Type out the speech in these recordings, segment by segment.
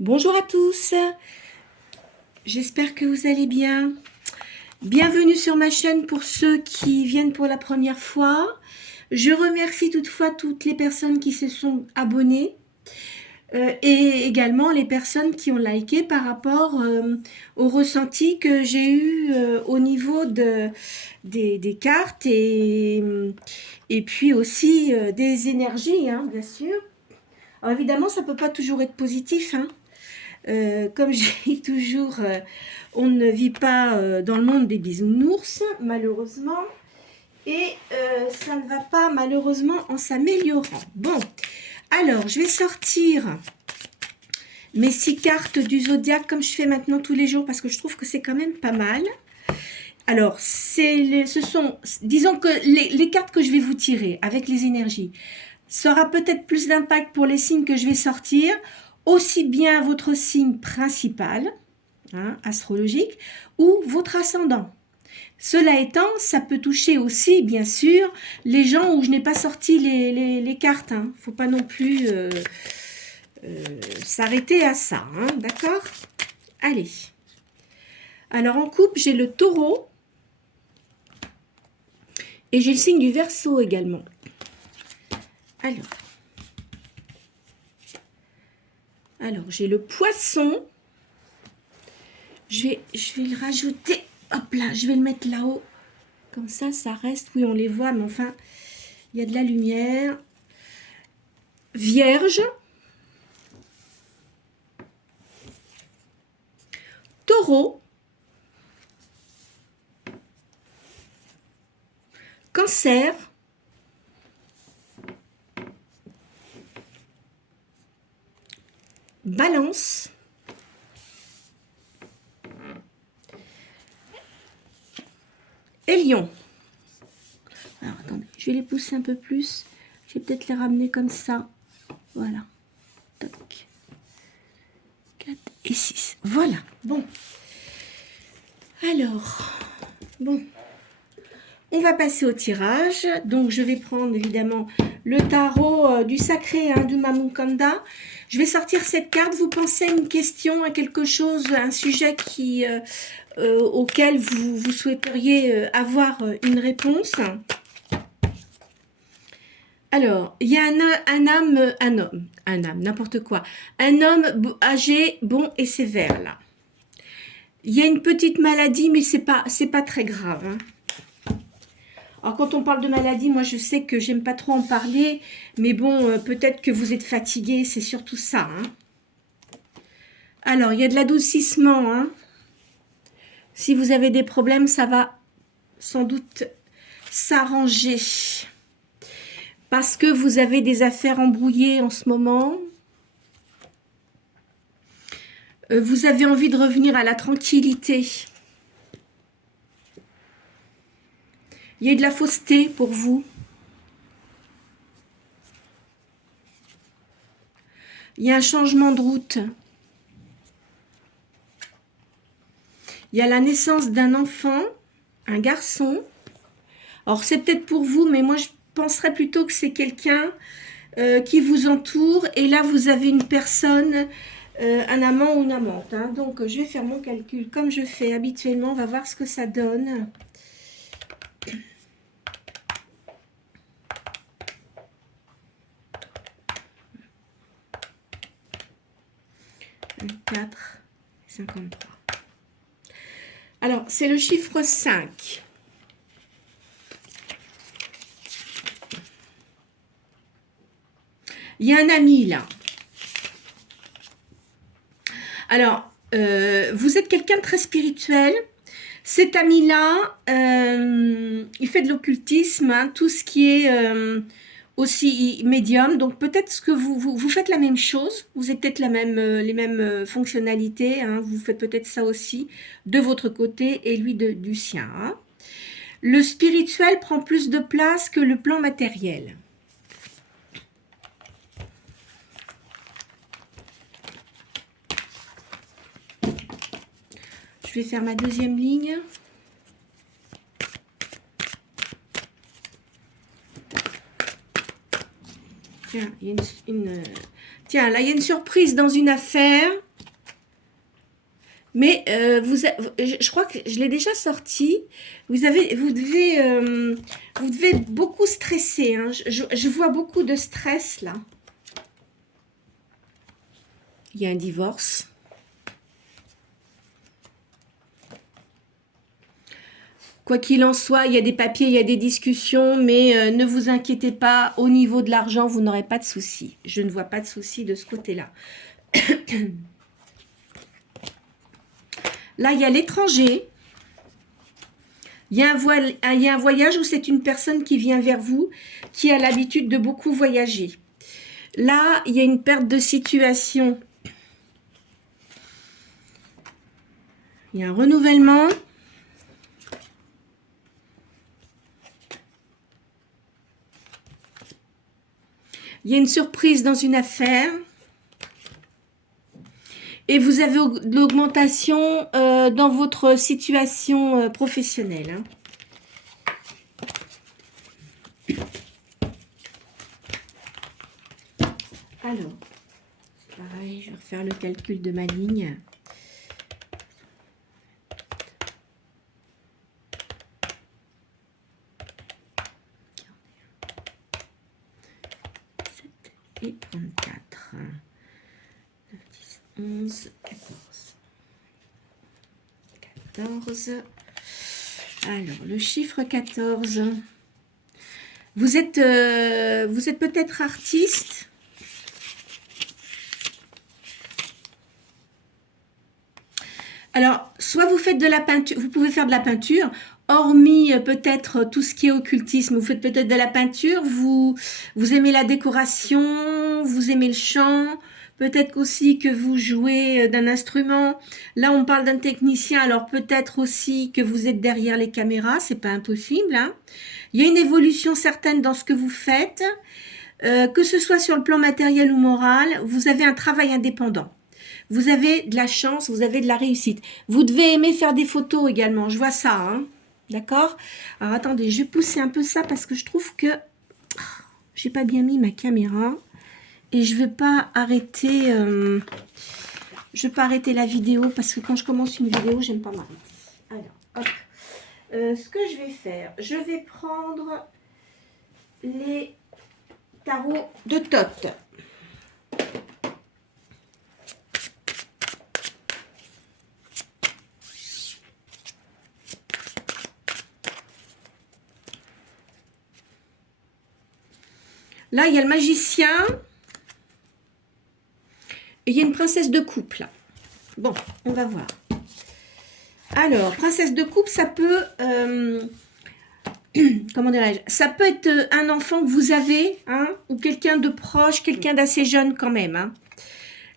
Bonjour à tous, j'espère que vous allez bien. Bienvenue sur ma chaîne pour ceux qui viennent pour la première fois. Je remercie toutefois toutes les personnes qui se sont abonnées et également les personnes qui ont liké par rapport au ressenti que j'ai eu au niveau des cartes et puis aussi des énergies, hein, bien sûr. Alors évidemment, ça ne peut pas toujours être positif, hein. Comme je dis toujours, on ne vit pas dans le monde des bisounours, malheureusement, et ça ne va pas malheureusement en s'améliorant. Bon, alors je vais sortir mes 6 cartes du zodiaque comme je fais maintenant tous les jours parce que je trouve que c'est quand même pas mal. Alors, disons que les cartes que je vais vous tirer avec les énergies, ça aura peut-être plus d'impact pour les signes que je vais sortir, aussi bien votre signe principal, hein, astrologique, ou votre ascendant. Cela étant, ça peut toucher aussi, bien sûr, les gens où je n'ai pas sorti les cartes. Hein. Faut pas non plus s'arrêter à ça, hein, d'accord? Allez. Alors, en couple, j'ai le taureau et j'ai le signe du Verseau également. Alors j'ai le poisson. Je vais le rajouter. Hop là, je vais le mettre là-haut. Comme ça, ça reste. Oui, on les voit, mais enfin, il y a de la lumière. Vierge. Taureau. Cancer. Balance. Et Lion. Alors, attendez, je vais les pousser un peu plus. Je vais peut-être les ramener comme ça. Voilà. Tac. 4 et 6. Voilà. Bon. Alors, bon. On va passer au tirage. Donc, je vais prendre évidemment le tarot du sacré, hein, du Mamukanda. Je vais sortir cette carte. Vous pensez à une question, à quelque chose, à un sujet auquel vous souhaiteriez avoir une réponse. Alors, il y a un homme, n'importe quoi. Un homme âgé, bon et sévère, là. Il y a une petite maladie, mais c'est pas très grave, hein. Alors, quand on parle de maladie, moi, je sais que j'aime pas trop en parler, mais bon, peut-être que vous êtes fatigué, c'est surtout ça, hein. Alors, il y a de l'adoucissement, hein. Si vous avez des problèmes, ça va sans doute s'arranger. Parce que vous avez des affaires embrouillées en ce moment. Vous avez envie de revenir à la tranquillité. Il y a de la fausseté pour vous. Il y a un changement de route. Il y a la naissance d'un enfant, un garçon. Alors, c'est peut-être pour vous, mais moi, je penserais plutôt que c'est quelqu'un qui vous entoure. Et là, vous avez une personne, un amant ou une amante, hein. Donc, je vais faire mon calcul comme je fais habituellement. On va voir ce que ça donne. 4, 53. Alors, c'est le chiffre 5. Il y a un ami là. Alors, vous êtes quelqu'un de très spirituel. Cet ami-là, il fait de l'occultisme, hein, tout ce qui est aussi médium. Donc, peut-être que vous faites la même chose. Vous avez peut-être les mêmes fonctionnalités. Hein, vous faites peut-être ça aussi de votre côté et lui du sien. Hein. Le spirituel prend plus de place que le plan matériel. Je vais faire ma deuxième ligne. Tiens, Tiens, là, il y a une surprise dans une affaire. Mais je crois que je l'ai déjà sorti. Vous devez beaucoup stresser, hein. Je vois beaucoup de stress là. Il y a un divorce. Quoi qu'il en soit, il y a des papiers, il y a des discussions, mais ne vous inquiétez pas, au niveau de l'argent, vous n'aurez pas de soucis. Je ne vois pas de soucis de ce côté-là. Là, il y a l'étranger. Il y a un voyage où c'est une personne qui vient vers vous, qui a l'habitude de beaucoup voyager. Là, il y a une perte de situation. Il y a un renouvellement. Il y a une surprise dans une affaire. Et vous avez de l'augmentation dans votre situation professionnelle. Hein. Alors, c'est pareil, je vais refaire le calcul de ma ligne. Et 34. 9, 10, 11, 14. Alors, le chiffre 14. Vous êtes peut-être artiste. Alors, soit vous faites de la peinture, vous pouvez faire de la peinture, hormis peut-être tout ce qui est occultisme, vous faites peut-être de la peinture, vous aimez la décoration, vous aimez le chant, peut-être aussi que vous jouez d'un instrument. Là, on parle d'un technicien, alors peut-être aussi que vous êtes derrière les caméras, c'est pas impossible. Hein. Il y a une évolution certaine dans ce que vous faites, que ce soit sur le plan matériel ou moral, vous avez un travail indépendant. Vous avez de la chance, vous avez de la réussite. Vous devez aimer faire des photos également, je vois ça. Hein. D'accord? Alors attendez, je vais pousser un peu ça parce que je trouve que j'ai pas bien mis ma caméra et je vais pas arrêter la vidéo parce que quand je commence une vidéo, j'aime pas m'arrêter. Alors, hop. Ce que je vais faire, je vais prendre les tarots de Thoth. Là, il y a le magicien. Et il y a une princesse de coupe, là. Bon, on va voir. Alors, princesse de coupe, ça peut... comment dirais-je? Ça peut être un enfant que vous avez, hein, ou quelqu'un de proche, quelqu'un d'assez jeune quand même. Hein.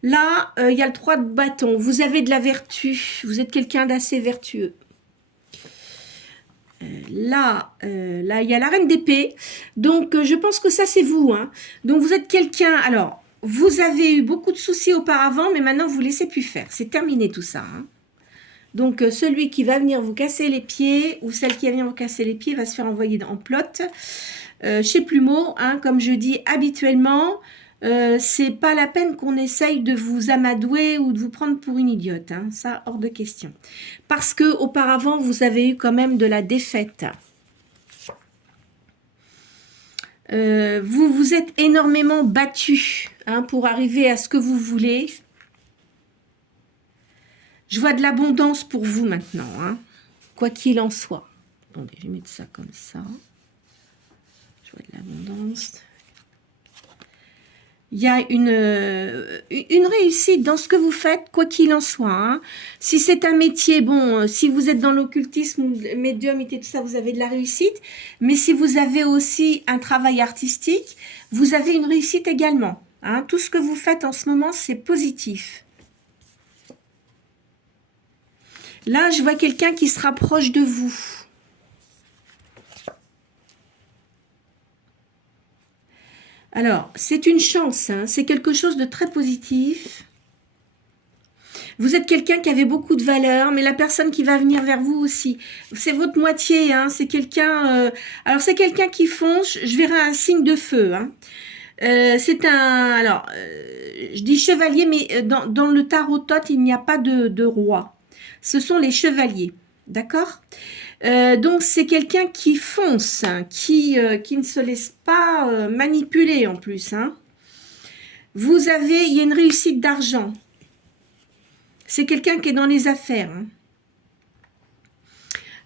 Là, il y a le 3 de bâton. Vous avez de la vertu. Vous êtes quelqu'un d'assez vertueux. Là, il y a la reine d'épée. Donc, je pense que ça, c'est vous. Hein. Donc, vous êtes quelqu'un... Alors, vous avez eu beaucoup de soucis auparavant, mais maintenant, vous ne laissez plus faire. C'est terminé tout ça. Hein. Donc, celui qui va venir vous casser les pieds, ou celle qui va venir vous casser les pieds, va se faire envoyer en plot. Chez Plumeau, hein, comme je dis habituellement, c'est pas la peine qu'on essaye de vous amadouer ou de vous prendre pour une idiote. Hein, ça, hors de question. Parce que auparavant, vous avez eu quand même de la défaite. Vous vous êtes énormément battu hein, pour arriver à ce que vous voulez. Je vois de l'abondance pour vous maintenant, hein, quoi qu'il en soit. Attendez, je vais mettre ça comme ça. Je vois de l'abondance. Il y a une réussite dans ce que vous faites, quoi qu'il en soit. Hein. Si c'est un métier, bon, si vous êtes dans l'occultisme, médiumité, tout ça, vous avez de la réussite. Mais si vous avez aussi un travail artistique, vous avez une réussite également. Hein. Tout ce que vous faites en ce moment, c'est positif. Là, je vois quelqu'un qui se rapproche de vous. Alors, c'est une chance, hein, c'est quelque chose de très positif. Vous êtes quelqu'un qui avait beaucoup de valeur, mais la personne qui va venir vers vous aussi, c'est votre moitié, hein, c'est quelqu'un... alors, c'est quelqu'un qui fonce, je verrai un signe de feu. Hein. C'est un... Alors, je dis chevalier, mais dans le tarot Thoth, il n'y a pas de roi. ce sont les chevaliers. D'accord? Donc, c'est quelqu'un qui fonce, hein, qui ne se laisse pas manipuler en plus. Hein. Il y a une réussite d'argent. C'est quelqu'un qui est dans les affaires.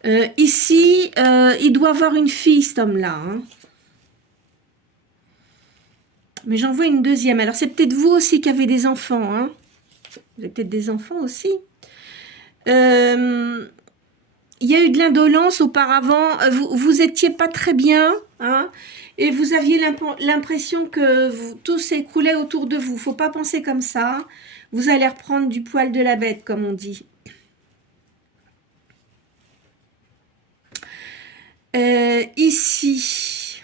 Hein. Ici, il doit avoir une fille, cet homme-là. Hein. Mais j'en vois une deuxième. Alors, c'est peut-être vous aussi qui avez des enfants. Hein. Vous avez peut-être des enfants aussi. Il y a eu de l'indolence auparavant, vous étiez pas très bien, hein, et vous aviez l'impression que tout s'écroulait autour de vous. Faut pas penser comme ça. Vous allez reprendre du poil de la bête, comme on dit. Ici.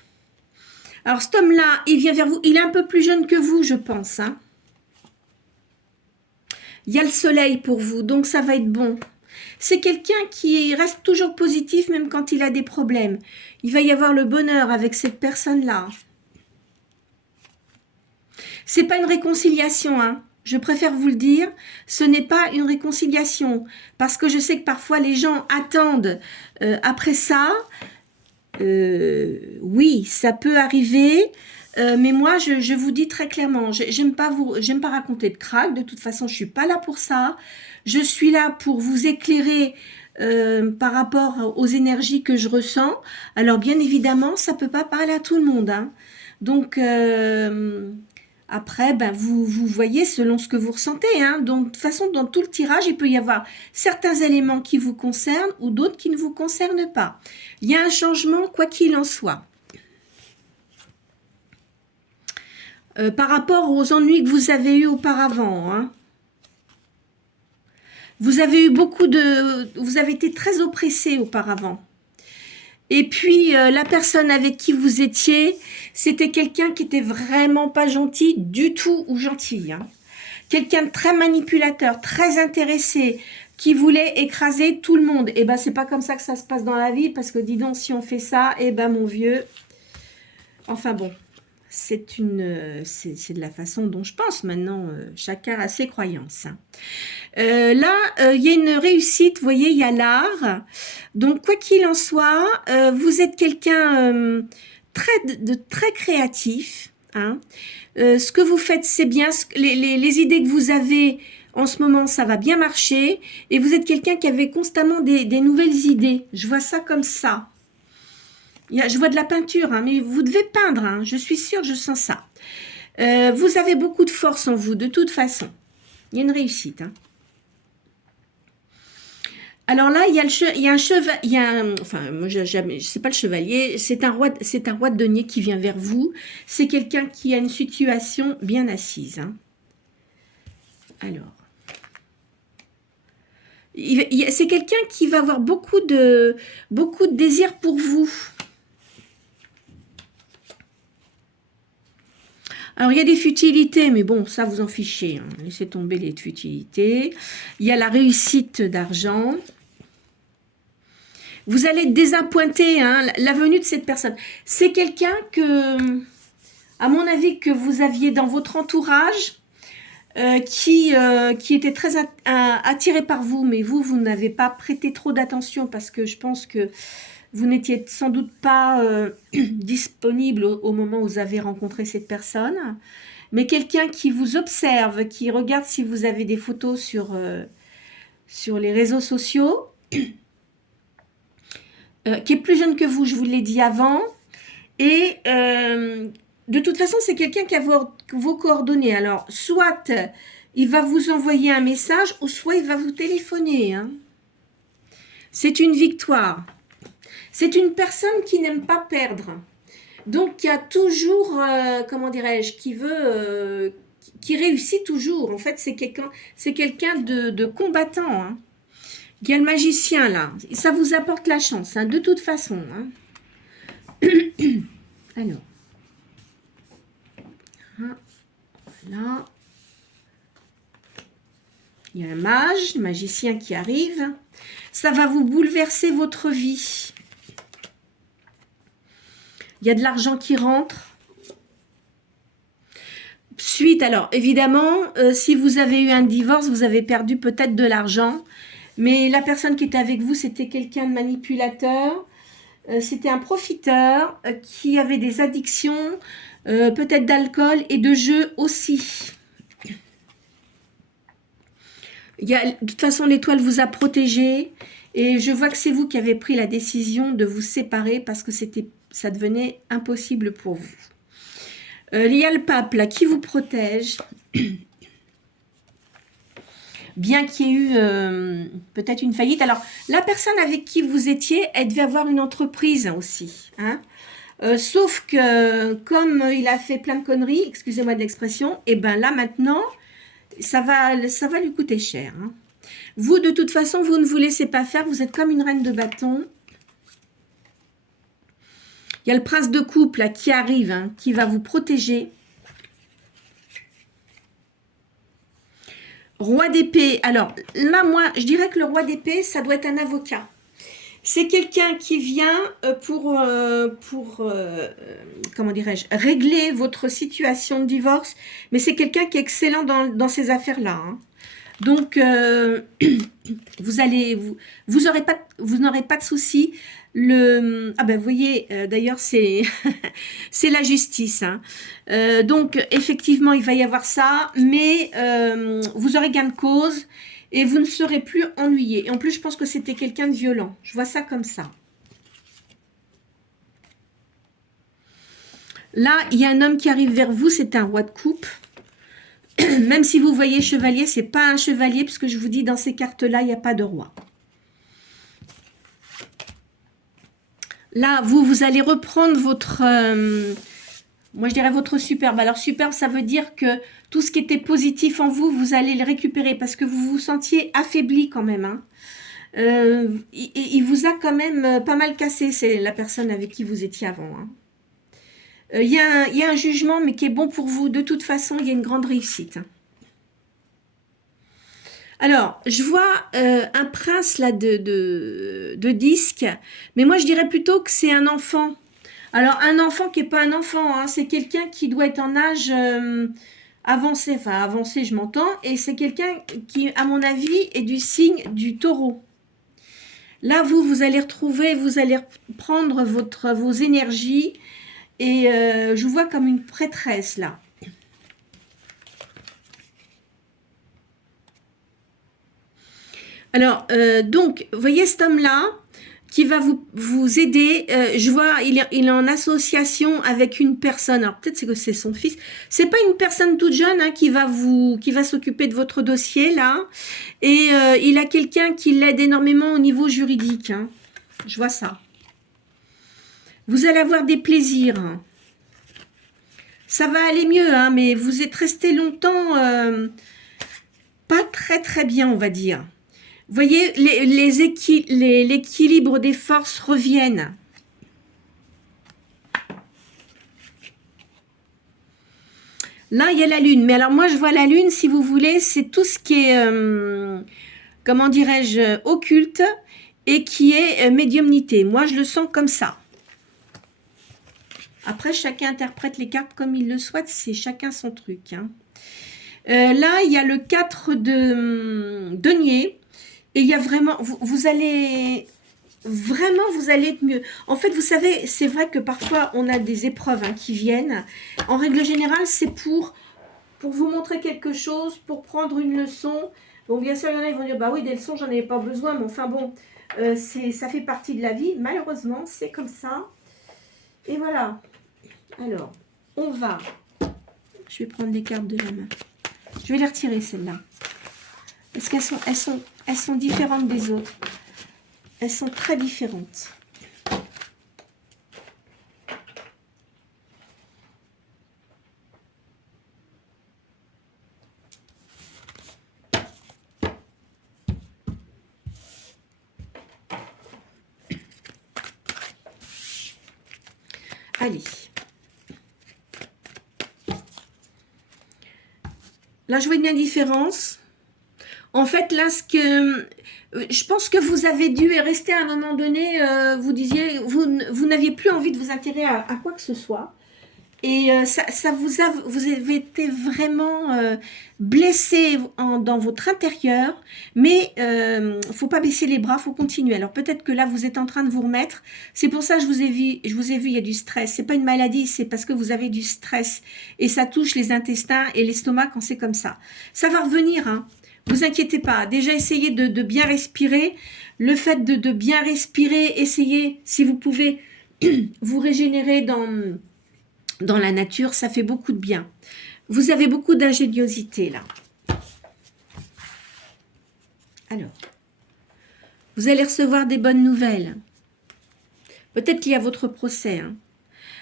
Alors, cet homme-là, il vient vers vous. Il est un peu plus jeune que vous, je pense. Hein. Il y a le soleil pour vous, donc ça va être bon. C'est quelqu'un qui reste toujours positif même quand il a des problèmes. Il va y avoir le bonheur avec cette personne-là. C'est pas une réconciliation, hein. Je préfère vous le dire, ce n'est pas une réconciliation. Parce que je sais que parfois les gens attendent après ça. Oui, ça peut arriver. Mais moi, je vous dis très clairement, j'aime pas raconter de crack. De toute façon, je suis pas là pour ça. Je suis là pour vous éclairer par rapport aux énergies que je ressens. Alors, bien évidemment, ça peut pas parler à tout le monde. Hein. Donc, après, ben, vous voyez selon ce que vous ressentez. Hein. Donc, de toute façon, dans tout le tirage, il peut y avoir certains éléments qui vous concernent ou d'autres qui ne vous concernent pas. Il y a un changement, quoi qu'il en soit. Par rapport aux ennuis que vous avez eus auparavant. Hein. Vous avez eu vous avez été très oppressé auparavant. Et puis, la personne avec qui vous étiez, c'était quelqu'un qui était vraiment pas gentil du tout ou gentil. Hein. Quelqu'un de très manipulateur, très intéressé, qui voulait écraser tout le monde. Et ben, c'est pas comme ça que ça se passe dans la vie, parce que dis donc, si on fait ça, eh ben, mon vieux, enfin bon. C'est de la façon dont je pense. Maintenant, chacun a ses croyances. Hein. Là, il y a une réussite. Vous voyez, il y a l'art. Donc, quoi qu'il en soit, vous êtes quelqu'un très créatif. Hein. Ce que vous faites, c'est bien. Les idées que vous avez en ce moment, ça va bien marcher. Et vous êtes quelqu'un qui avait constamment des nouvelles idées. Je vois ça comme ça. Je vois de la peinture, hein, mais vous devez peindre, hein, je suis sûre, je sens ça. Vous avez beaucoup de force en vous, de toute façon. Il y a une réussite. Hein. Alors là, il y a un cheval, enfin, moi, c'est pas le chevalier, c'est un roi de denier qui vient vers vous. C'est quelqu'un qui a une situation bien assise. Hein. Alors, c'est quelqu'un qui va avoir beaucoup de désir pour vous. Alors, il y a des futilités, mais bon, ça, vous en fichez. Hein. Laissez tomber les futilités. Il y a la réussite d'argent. Vous allez être désappointé, hein, la venue de cette personne. C'est quelqu'un que, à mon avis, que vous aviez dans votre entourage, qui était très attiré par vous, mais vous n'avez pas prêté trop d'attention parce que je pense que vous n'étiez sans doute pas disponible au moment où vous avez rencontré cette personne, mais quelqu'un qui vous observe, qui regarde si vous avez des photos sur les réseaux sociaux, qui est plus jeune que vous, je vous l'ai dit avant, et de toute façon, c'est quelqu'un qui a vos coordonnées. Alors, soit il va vous envoyer un message, ou soit il va vous téléphoner. Hein. C'est une victoire. C'est une personne qui n'aime pas perdre. Donc, qui a toujours, comment dirais-je, qui réussit toujours. En fait, c'est quelqu'un de combattant. Hein. Il y a le magicien, là. Ça vous apporte la chance, hein, de toute façon. Hein. Alors. Voilà. Il y a un mage, un magicien qui arrive. Ça va vous bouleverser votre vie. Il y a de l'argent qui rentre. Suite, alors évidemment, si vous avez eu un divorce, vous avez perdu peut-être de l'argent. Mais la personne qui était avec vous, c'était quelqu'un de manipulateur. C'était un profiteur qui avait des addictions, peut-être d'alcool et de jeu aussi. De toute façon, l'étoile vous a protégé. Et je vois que c'est vous qui avez pris la décision de vous séparer parce que ça devenait impossible pour vous. Il y a le pape là qui vous protège. Bien qu'il y ait eu peut-être une faillite. Alors, la personne avec qui vous étiez, elle devait avoir une entreprise aussi. Hein, sauf que, comme il a fait plein de conneries, excusez-moi de l'expression, et ben là maintenant, ça va lui coûter cher. Hein. Vous, de toute façon, vous ne vous laissez pas faire, vous êtes comme une reine de bâton. Il y a le prince de coupe là, qui arrive, hein, qui va vous protéger. Roi d'épée. Alors là, moi, je dirais que le roi d'épée, ça doit être un avocat. C'est quelqu'un qui vient comment dirais-je, régler votre situation de divorce. Mais c'est quelqu'un qui est excellent dans ces affaires-là. Hein. Donc, vous n'aurez pas de soucis. Ah ben, vous voyez, d'ailleurs, c'est c'est la justice. Hein. Donc, effectivement, il va y avoir ça, mais vous aurez gain de cause et vous ne serez plus ennuyé. Et en plus, je pense que c'était quelqu'un de violent. Je vois ça comme ça. Là, il y a un homme qui arrive vers vous, c'est un roi de coupe. Même si vous voyez chevalier, c'est pas un chevalier, puisque je vous dis, dans ces cartes-là, il n'y a pas de roi. Là, vous allez reprendre votre, moi je dirais votre superbe. Alors superbe, ça veut dire que tout ce qui était positif en vous, vous allez le récupérer parce que vous vous sentiez affaibli quand même. Hein. Il vous a quand même pas mal cassé, c'est la personne avec qui vous étiez avant. Hein. Il y a un jugement, mais qui est bon pour vous. De toute façon, il y a une grande réussite. Hein. Alors, je vois un prince là de disque, mais moi je dirais plutôt que c'est un enfant. Alors, un enfant qui n'est pas un enfant, hein, c'est quelqu'un qui doit être en âge avancé, enfin avancé je m'entends, et c'est quelqu'un qui, à mon avis, est du signe du taureau. Là, vous allez retrouver, vous allez prendre vos énergies, et je vous vois comme une prêtresse là. Alors, donc, vous voyez cet homme-là qui va vous aider. Je vois, il est en association avec une personne. Alors, peut-être que c'est son fils. C'est pas une personne toute jeune hein, qui va s'occuper de votre dossier, là. Et il a quelqu'un qui l'aide énormément au niveau juridique. Hein. Je vois ça. Vous allez avoir des plaisirs. Ça va aller mieux, hein, mais vous êtes resté longtemps pas très bien, on va dire. Vous voyez, l'équilibre des forces reviennent. Là, il y a la lune. Mais alors, moi, je vois la lune, si vous voulez, c'est tout ce qui est, comment dirais-je, occulte et qui est médiumnité. Moi, je le sens comme ça. Après, chacun interprète les cartes comme il le souhaite. C'est chacun son truc. Hein. Là, il y a le 4 de denier. Et il y a vraiment, vous allez être mieux. En fait, vous savez, c'est vrai que parfois, on a des épreuves hein, qui viennent. En règle générale, c'est pour vous montrer quelque chose, pour prendre une leçon. Bon, bien sûr, il y en a qui vont dire, bah oui, des leçons, j'en avais pas besoin. Mais enfin bon, ça fait partie de la vie. Malheureusement, c'est comme ça. Et voilà. Alors, on va... Je vais prendre les cartes de la main. Je vais les retirer, celles-là. Parce qu'elles sont différentes des autres. Elles sont très différentes. Allez. Là, je vois une différence. En fait, là, je pense que vous avez dû rester à un moment donné, vous disiez, vous n'aviez plus envie de vous intéresser à quoi que ce soit. Et vous avez été vraiment blessé dans votre intérieur, mais faut pas baisser les bras, faut continuer. Alors peut-être que là vous êtes en train de vous remettre. C'est pour ça que je vous ai vu, il y a du stress. C'est pas une maladie, c'est parce que vous avez du stress et ça touche les intestins et l'estomac quand c'est comme ça. Ça va revenir, hein. Vous inquiétez pas. Déjà essayez de bien respirer. Le fait de bien respirer, essayez si vous pouvez vous régénérer dans la nature, ça fait beaucoup de bien. Vous avez beaucoup d'ingéniosité là. Alors, vous allez recevoir des bonnes nouvelles. Peut-être qu'il y a votre procès. Hein.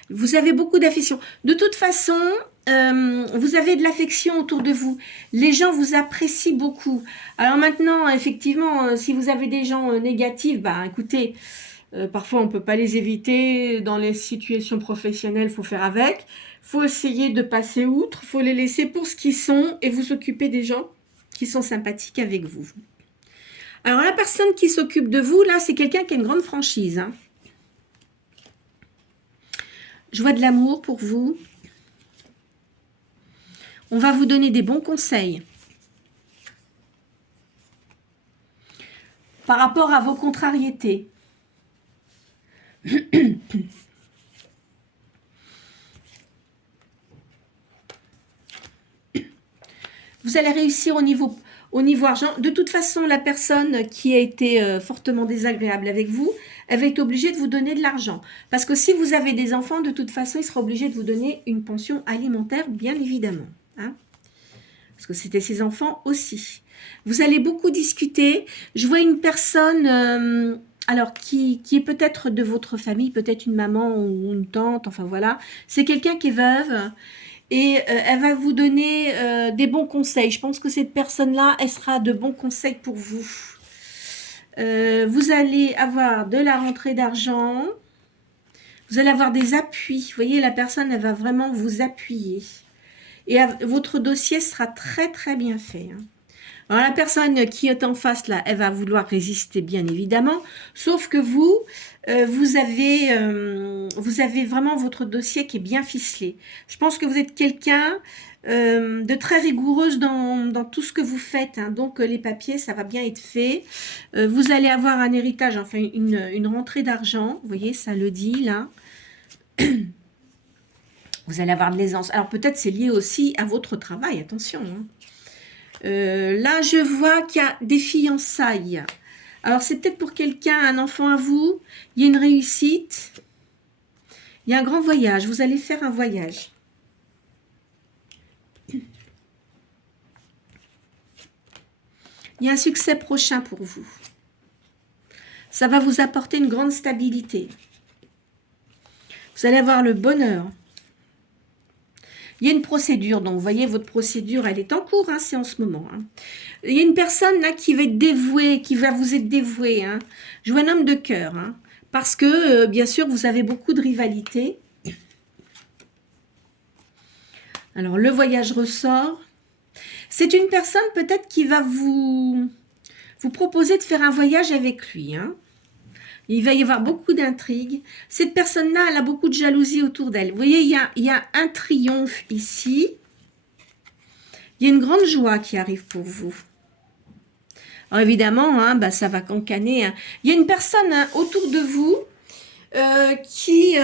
Vous avez beaucoup d'affection. De toute façon, vous avez de l'affection autour de vous. Les gens vous apprécient beaucoup. Alors maintenant, effectivement, si vous avez des gens négatifs, bah écoutez, parfois on ne peut pas les éviter. Dans les situations professionnelles, il faut faire avec. Il faut essayer de passer outre. Il faut les laisser pour ce qu'ils sont et vous occuper des gens qui sont sympathiques avec vous. Alors la personne qui s'occupe de vous, là, c'est quelqu'un qui a une grande franchise. Hein. Je vois de l'amour pour vous. On va vous donner des bons conseils. Par rapport à vos contrariétés. Vous allez réussir au niveau argent. De toute façon, la personne qui a été fortement désagréable avec vous, elle va être obligée de vous donner de l'argent. Parce que si vous avez des enfants, de toute façon, il sera obligé de vous donner une pension alimentaire, bien évidemment. Hein, parce que c'était ses enfants aussi. Vous allez beaucoup discuter. Je vois une personne... alors, qui est peut-être de votre famille, peut-être une maman ou une tante, enfin voilà. C'est quelqu'un qui est veuve et elle va vous donner des bons conseils. Je pense que cette personne-là, elle sera de bons conseils pour vous. Vous allez avoir de la rentrée d'argent. Vous allez avoir des appuis. Vous voyez, la personne, elle va vraiment vous appuyer. Et votre dossier sera très, très bien fait. Hein. Alors, la personne qui est en face, là, elle va vouloir résister, bien évidemment. Sauf que vous, vous avez vraiment votre dossier qui est bien ficelé. Je pense que vous êtes quelqu'un de très rigoureuse dans tout ce que vous faites. Hein. Donc, les papiers, ça va bien être fait. Vous allez avoir un héritage, enfin, une rentrée d'argent. Vous voyez, ça le dit, là. Vous allez avoir de l'aisance. Alors, peut-être c'est lié aussi à votre travail. Attention, hein. Là, je vois qu'il y a des fiançailles. Alors, c'est peut-être pour quelqu'un, un enfant à vous. Il y a une réussite. Il y a un grand voyage. Vous allez faire un voyage. Il y a un succès prochain pour vous. Ça va vous apporter une grande stabilité. Vous allez avoir le bonheur. Il y a une procédure, donc vous voyez, votre procédure, elle est en cours, hein, c'est en ce moment. Hein. Il y a une personne là qui va être dévouée, qui va vous être dévouée. Hein. Je vois un homme de cœur, hein, parce que, bien sûr, vous avez beaucoup de rivalité. Alors, le voyage ressort. C'est une personne peut-être qui va vous proposer de faire un voyage avec lui. Hein. Il va y avoir beaucoup d'intrigues. Cette personne-là, elle a beaucoup de jalousie autour d'elle. Vous voyez, il y a un triomphe ici. Il y a une grande joie qui arrive pour vous. Alors évidemment, hein, bah, ça va cancaner. Hein. Il y a une personne hein, autour de vous qui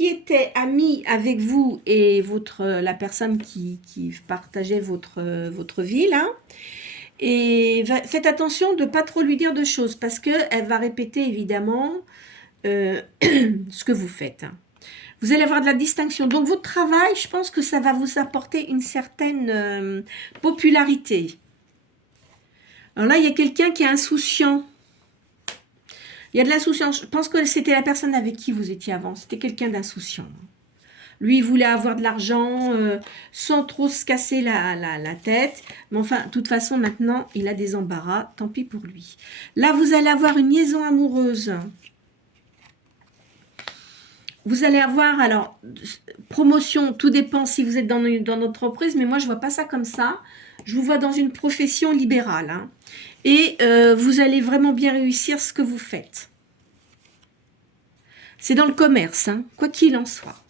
était amie avec vous et la personne qui partageait votre vie, là. Et faites attention de ne pas trop lui dire de choses parce qu'elle va répéter évidemment ce que vous faites. Vous allez avoir de la distinction. Donc votre travail, je pense que ça va vous apporter une certaine popularité. Alors là, il y a quelqu'un qui est insouciant. Il y a de l'insouciance. Je pense que c'était la personne avec qui vous étiez avant. C'était quelqu'un d'insouciant. Lui, il voulait avoir de l'argent sans trop se casser la tête. Mais enfin, de toute façon, maintenant, il a des embarras. Tant pis pour lui. Là, vous allez avoir une liaison amoureuse. Vous allez avoir, alors, promotion, tout dépend si vous êtes dans une entreprise, mais moi, je ne vois pas ça comme ça. Je vous vois dans une profession libérale. Hein. Et vous allez vraiment bien réussir ce que vous faites. C'est dans le commerce, hein, quoi qu'il en soit.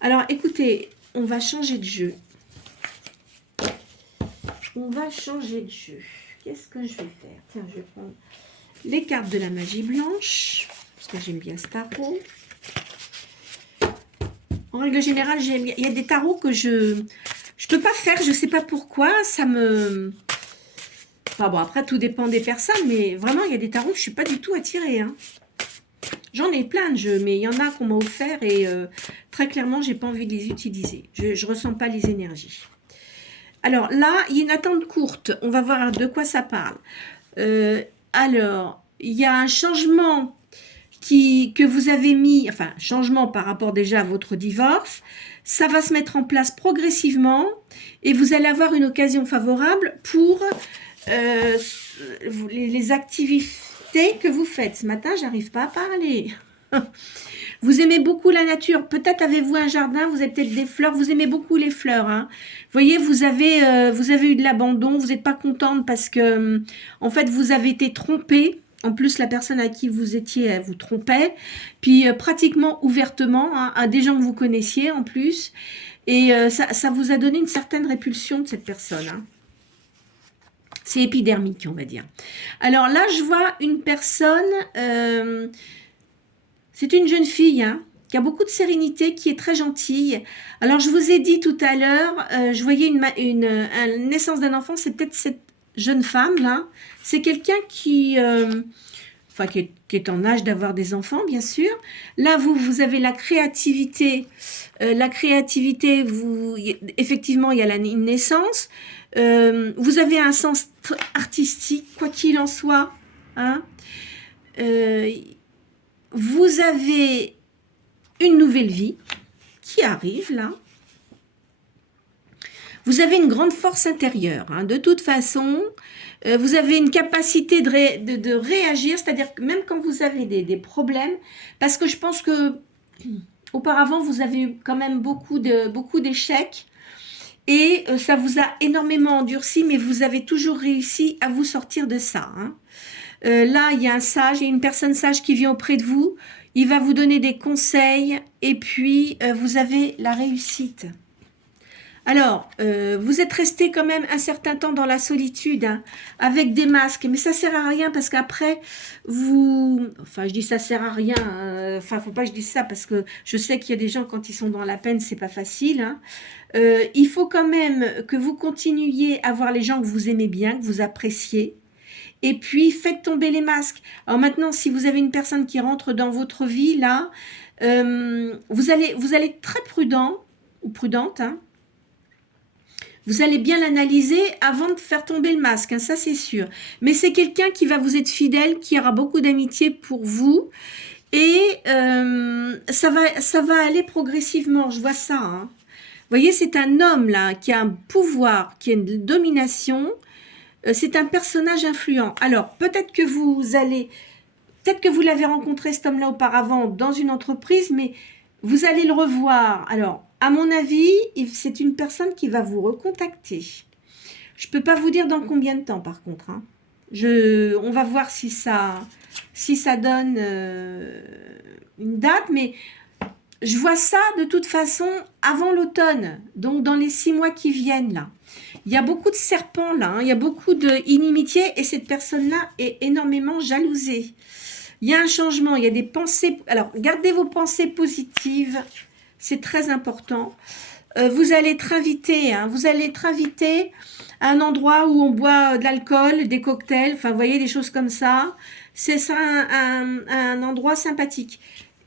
Alors, écoutez, on va changer de jeu. On va changer de jeu. Qu'est-ce que je vais faire? Tiens, je vais prendre les cartes de la magie blanche, parce que j'aime bien ce tarot. En règle générale, j'aime bien. Il y a des tarots que je peux pas faire, je sais pas pourquoi, ça me... Enfin bon, après, tout dépend des personnes, mais vraiment, il y a des tarots que je suis pas du tout attirée, hein. J'en ai plein de jeux, mais il y en a qu'on m'a offert et très clairement, j'ai pas envie de les utiliser. Je ressens pas les énergies. Alors là, il y a une attente courte. On va voir de quoi ça parle. Alors, il y a un changement que vous avez mis, enfin, changement par rapport déjà à votre divorce. Ça va se mettre en place progressivement et vous allez avoir une occasion favorable pour les activités que vous faites. Ce matin, j'arrive pas à parler. Vous aimez beaucoup la nature. Peut-être avez-vous un jardin, vous avez peut-être des fleurs. Vous aimez beaucoup les fleurs, hein. Vous voyez, vous avez eu de l'abandon. Vous n'êtes pas contente parce que, en fait, vous avez été trompée. En plus, la personne à qui vous étiez, elle vous trompait. Puis, pratiquement ouvertement, hein, à des gens que vous connaissiez en plus. Et ça vous a donné une certaine répulsion de cette personne, hein. C'est épidermique, on va dire. Alors là, je vois une personne, c'est une jeune fille, hein, qui a beaucoup de sérénité, qui est très gentille. Alors, je vous ai dit tout à l'heure, je voyais une naissance d'un enfant, c'est peut-être cette jeune femme-là. C'est quelqu'un qui est en âge d'avoir des enfants, bien sûr. Là, vous avez la créativité. Effectivement, il y a une naissance. Vous avez un sens artistique, quoi qu'il en soit, hein. Vous avez une nouvelle vie qui arrive là. Vous avez une grande force intérieure, hein. De toute façon, vous avez une capacité de réagir, c'est-à-dire que même quand vous avez des problèmes, parce que je pense que auparavant, vous avez eu quand même beaucoup d'échecs. Et ça vous a énormément endurci, mais vous avez toujours réussi à vous sortir de ça, hein. Là, il y a un sage, il y a une personne sage qui vient auprès de vous. Il va vous donner des conseils et puis vous avez la réussite. Alors, vous êtes resté quand même un certain temps dans la solitude, hein, avec des masques, mais ça sert à rien parce qu'après, enfin, je dis ça sert à rien, enfin, faut pas que je dise ça parce que je sais qu'il y a des gens, quand ils sont dans la peine, c'est pas facile, hein. Il faut quand même que vous continuiez à voir les gens que vous aimez bien, que vous appréciez, et puis faites tomber les masques. Alors maintenant, si vous avez une personne qui rentre dans votre vie, là, vous allez être très prudent ou prudente, hein. Vous allez bien l'analyser avant de faire tomber le masque, hein, ça c'est sûr. Mais c'est quelqu'un qui va vous être fidèle, qui aura beaucoup d'amitié pour vous. Et ça va aller progressivement, je vois ça, hein. Vous voyez, c'est un homme là qui a un pouvoir, qui a une domination. C'est un personnage influent. Alors, peut-être que vous l'avez rencontré cet homme-là auparavant dans une entreprise, mais vous allez le revoir. Alors, à mon avis, c'est une personne qui va vous recontacter. Je ne peux pas vous dire dans combien de temps, par contre, hein. On va voir si ça donne une date, mais je vois ça de toute façon avant l'automne, donc dans les 6 mois qui viennent là. Il y a beaucoup de serpents là, hein, il y a beaucoup d'inimitié et cette personne-là est énormément jalousée. Il y a un changement, il y a des pensées. Alors, gardez vos pensées positives, c'est très important. Vous allez être invité, hein, à un endroit où on boit de l'alcool, des cocktails, enfin, vous voyez, des choses comme ça. C'est ça un endroit sympathique.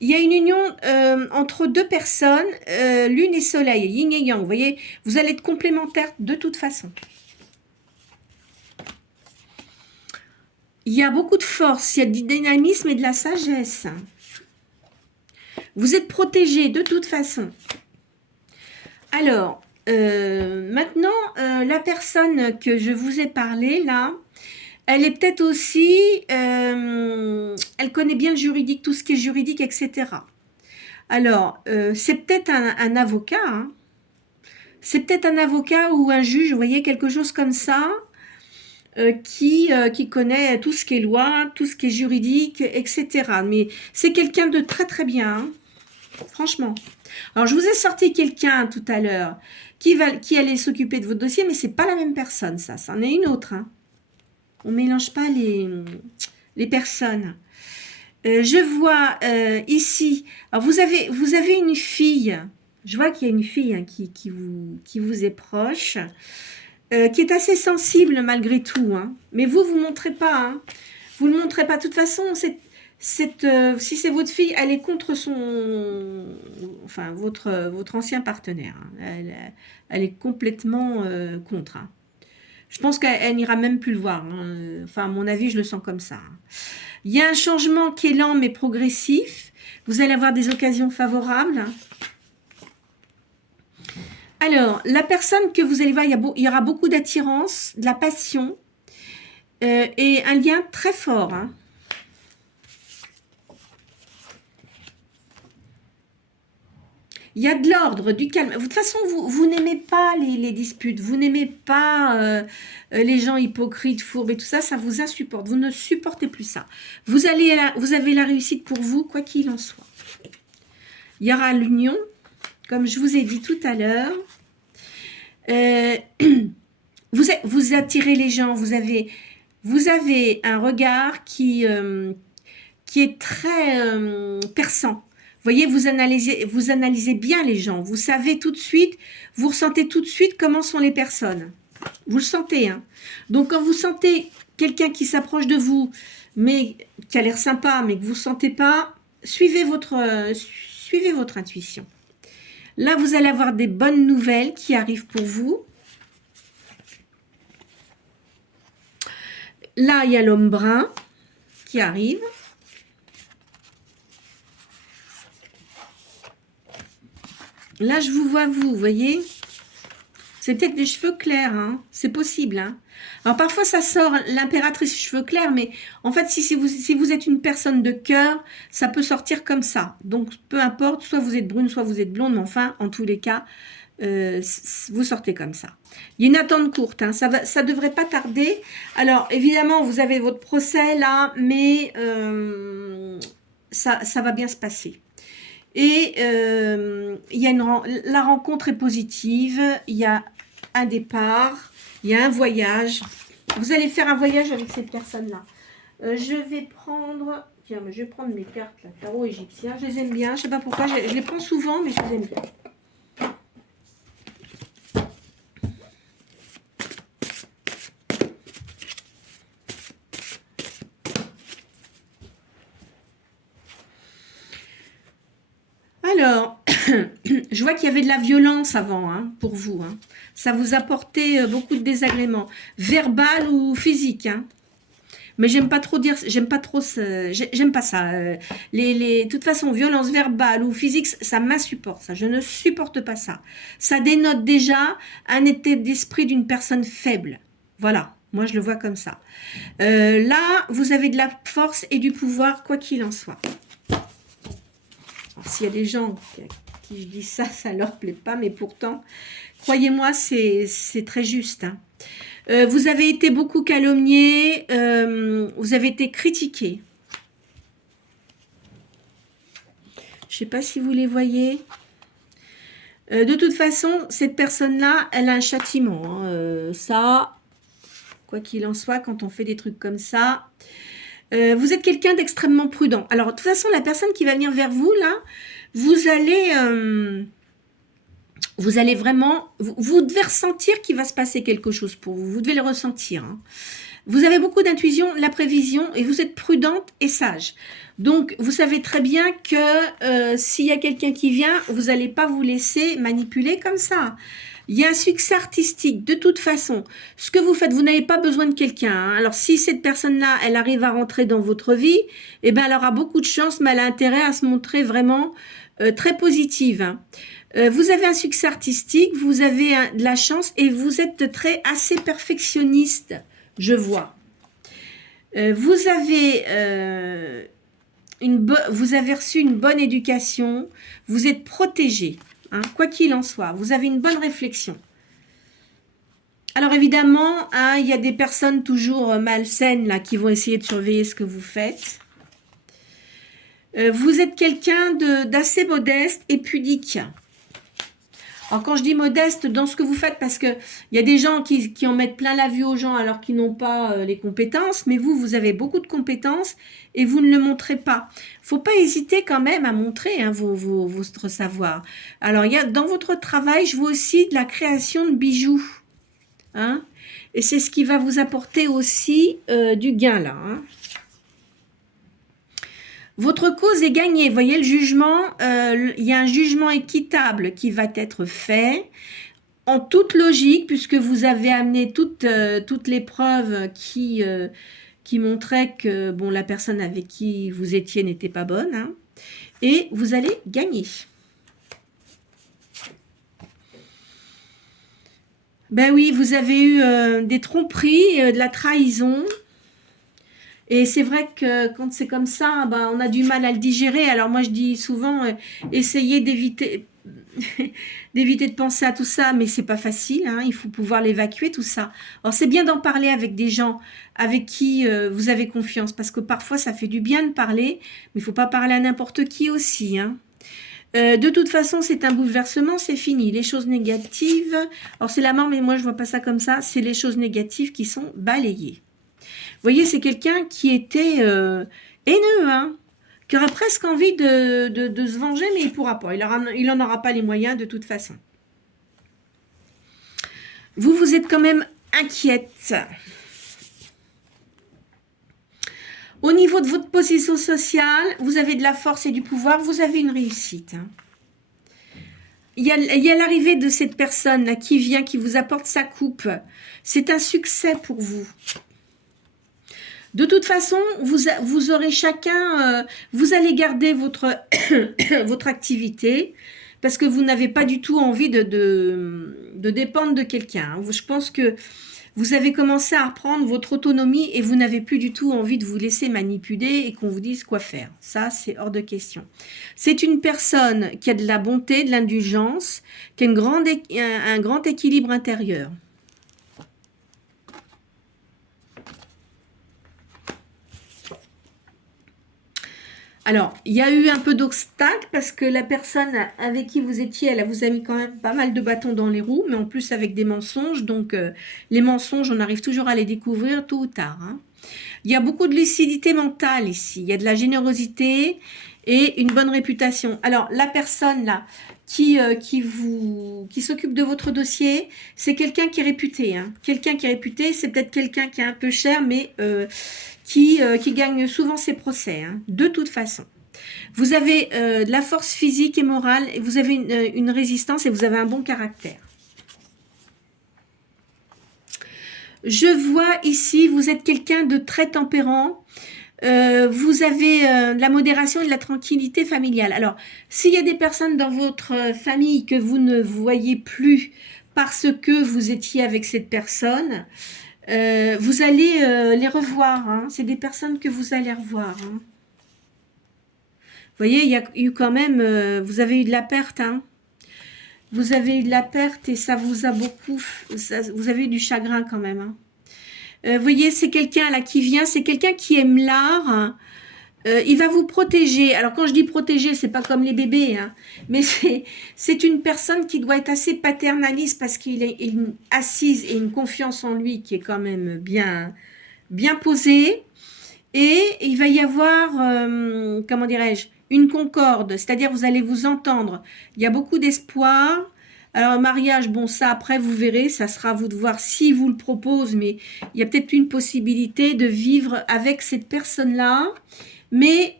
Il y a une union entre deux personnes, lune et soleil, yin et yang. Vous voyez, vous allez être complémentaires de toute façon. Il y a beaucoup de force, il y a du dynamisme et de la sagesse. Vous êtes protégés de toute façon. Alors, maintenant, la personne que je vous ai parlé là, elle est peut-être aussi, elle connaît bien le juridique, tout ce qui est juridique, etc. Alors, c'est peut-être un avocat, hein. C'est peut-être un avocat ou un juge, vous voyez, quelque chose comme ça. qui connaît tout ce qui est loi, tout ce qui est juridique, etc. Mais c'est quelqu'un de très très bien, hein, franchement. Alors, je vous ai sorti quelqu'un tout à l'heure qui allait s'occuper de votre dossier, mais c'est pas la même personne, ça. C'en est une autre. Hein. On mélange pas les personnes. Je vois ici, alors vous avez une fille, je vois qu'il y a une fille hein, qui vous est proche, qui est assez sensible malgré tout, hein. Mais vous ne montrez pas, hein. Vous ne le montrez pas. De toute façon, si c'est votre fille, elle est contre votre ancien partenaire. Hein. Elle est complètement contre. Hein. Je pense qu'elle n'ira même plus le voir. Hein. Enfin, à mon avis, je le sens comme ça. Hein. Il y a un changement qui est lent mais progressif. Vous allez avoir des occasions favorables. Alors, la personne que vous allez voir, il y aura beaucoup d'attirance, de la passion et un lien très fort. Hein. Il y a de l'ordre, du calme. De toute façon, vous n'aimez pas les disputes, vous n'aimez pas les gens hypocrites, fourbes et tout ça, ça vous insupporte. Vous ne supportez plus ça. Vous avez la réussite pour vous, quoi qu'il en soit. Il y aura l'union, comme je vous ai dit tout à l'heure. Vous attirez les gens, vous avez un regard qui est très perçant. Vous voyez, vous analysez bien les gens. Vous savez tout de suite, vous ressentez tout de suite comment sont les personnes. Vous le sentez. Hein. Donc, quand vous sentez quelqu'un qui s'approche de vous, mais qui a l'air sympa, mais que vous ne sentez pas, suivez votre intuition. Là, vous allez avoir des bonnes nouvelles qui arrivent pour vous. Là, il y a l'homme brun qui arrive. Là, je vous vois, vous voyez. C'est peut-être des cheveux clairs, hein. C'est possible. Hein. Alors, parfois, ça sort l'impératrice cheveux clairs, mais en fait, si vous êtes une personne de cœur, ça peut sortir comme ça. Donc, peu importe, soit vous êtes brune, soit vous êtes blonde, mais enfin, en tous les cas, vous sortez comme ça. Il y a une attente courte, hein. Ça ne devrait pas tarder. Alors, évidemment, vous avez votre procès là, mais ça va bien se passer. Et la rencontre est positive, il y a un départ, il y a un voyage. Vous allez faire un voyage avec cette personne-là. Je vais prendre mes cartes, là, tarot égyptien. Je les aime bien, je ne sais pas pourquoi, je les prends souvent, mais je les aime bien. Alors, je vois qu'il y avait de la violence avant, hein, pour vous. Hein. Ça vous apportait beaucoup de désagréments, verbal ou physique. Hein. Mais j'aime pas trop dire, j'aime pas ça. De toute façon, violence verbale ou physique, ça m'insupporte. Ça, je ne supporte pas ça. Ça dénote déjà un état d'esprit d'une personne faible. Voilà, moi je le vois comme ça. Là, vous avez de la force et du pouvoir, quoi qu'il en soit. S'il y a des gens qui je dis ça, ça leur plaît pas, mais pourtant, croyez-moi, c'est très juste. Hein. Vous avez été beaucoup calomnié, vous avez été critiqué. Je ne sais pas si vous les voyez. De toute façon, cette personne-là, elle a un châtiment. Hein. Ça, quoi qu'il en soit, quand on fait des trucs comme ça... vous êtes quelqu'un d'extrêmement prudent. Alors, de toute façon, la personne qui va venir vers vous, là, vous allez vraiment... Vous devez ressentir qu'il va se passer quelque chose pour vous. Vous devez le ressentir. Hein. Vous avez beaucoup d'intuition, la prévision, et vous êtes prudente et sage. Donc, vous savez très bien que s'il y a quelqu'un qui vient, vous n'allez pas vous laisser manipuler comme ça. Il y a un succès artistique, de toute façon. Ce que vous faites, vous n'avez pas besoin de quelqu'un. Hein. Alors, si cette personne-là, elle arrive à rentrer dans votre vie, eh ben, elle aura beaucoup de chance, mais elle a intérêt à se montrer vraiment très positive. Hein. Vous avez un succès artistique, vous avez de la chance et vous êtes assez perfectionniste, je vois. Vous avez reçu une bonne éducation, vous êtes protégé. Hein, quoi qu'il en soit, vous avez une bonne réflexion. Alors évidemment, hein, il y a des personnes toujours malsaines là qui vont essayer de surveiller ce que vous faites. Vous êtes quelqu'un d'assez modeste et pudique. Alors quand je dis modeste dans ce que vous faites, parce qu'il y a des gens qui en mettent plein la vue aux gens alors qu'ils n'ont pas les compétences, mais vous avez beaucoup de compétences et vous ne le montrez pas. Faut pas hésiter quand même à montrer hein, votre savoir. Alors il y a dans votre travail, je vois aussi de la création de bijoux. Hein, et c'est ce qui va vous apporter aussi du gain là. Hein. Votre cause est gagnée. Vous voyez le jugement, il y a un jugement équitable qui va être fait en toute logique puisque vous avez amené toutes les preuves qui montraient que bon, la personne avec qui vous étiez n'était pas bonne. Hein, et vous allez gagner. Ben oui, vous avez eu des tromperies, de la trahison. Et c'est vrai que quand c'est comme ça, ben, on a du mal à le digérer. Alors moi, je dis souvent, essayez d'éviter d'éviter de penser à tout ça, mais c'est pas facile. Hein, il faut pouvoir l'évacuer, tout ça. Alors c'est bien d'en parler avec des gens avec qui vous avez confiance, parce que parfois, ça fait du bien de parler, mais il faut pas parler à n'importe qui aussi. Hein. De toute façon, c'est un bouleversement, c'est fini. Les choses négatives, alors c'est la mort, mais moi je vois pas ça comme ça, c'est les choses négatives qui sont balayées. Vous voyez, c'est quelqu'un qui était haineux, hein, qui aurait presque envie de se venger, mais il ne pourra pas. Il n'en aura pas les moyens de toute façon. Vous êtes quand même inquiète. Au niveau de votre position sociale, vous avez de la force et du pouvoir, vous avez une réussite. Hein. Il y a l'arrivée de cette personne là qui vient, qui vous apporte sa coupe. C'est un succès pour vous. De toute façon, vous aurez chacun, vous allez garder votre, votre activité parce que vous n'avez pas du tout envie de dépendre de quelqu'un. Je pense que vous avez commencé à reprendre votre autonomie et vous n'avez plus du tout envie de vous laisser manipuler et qu'on vous dise quoi faire. Ça, c'est hors de question. C'est une personne qui a de la bonté, de l'indulgence, qui a un grand équilibre intérieur. Alors, il y a eu un peu d'obstacles parce que la personne avec qui vous étiez, elle vous a mis quand même pas mal de bâtons dans les roues, mais en plus avec des mensonges. Donc, les mensonges, on arrive toujours à les découvrir tôt ou tard. Hein. Il y a beaucoup de lucidité mentale ici. Il y a de la générosité et une bonne réputation. Alors, la personne là qui s'occupe de votre dossier, c'est quelqu'un qui est réputé. Hein. Quelqu'un qui est réputé, c'est peut-être quelqu'un qui est un peu cher, mais qui gagne souvent ses procès, hein, de toute façon. Vous avez de la force physique et morale, et vous avez une résistance et vous avez un bon caractère. Je vois ici, vous êtes quelqu'un de très tempérant, vous avez de la modération et de la tranquillité familiale. Alors, s'il y a des personnes dans votre famille que vous ne voyez plus parce que vous étiez avec cette personne, vous allez les revoir. Hein. C'est des personnes que vous allez revoir. Hein. Vous voyez, il y a eu quand même, vous avez eu de la perte. Hein. Vous avez eu de la perte et ça vous a beaucoup, vous avez eu du chagrin quand même. Hein. Vous voyez, c'est quelqu'un là qui vient, c'est quelqu'un qui aime l'art. Hein. Il va vous protéger. Alors quand je dis protéger, c'est pas comme les bébés, hein, mais c'est une personne qui doit être assez paternaliste parce qu'il est une assise et une confiance en lui qui est quand même bien posée. Et il va y avoir, comment dirais-je, une concorde, c'est-à-dire vous allez vous entendre. Il y a beaucoup d'espoir. Alors, mariage, bon, ça, après, vous verrez, ça sera à vous de voir si vous le propose, mais il y a peut-être une possibilité de vivre avec cette personne-là, mais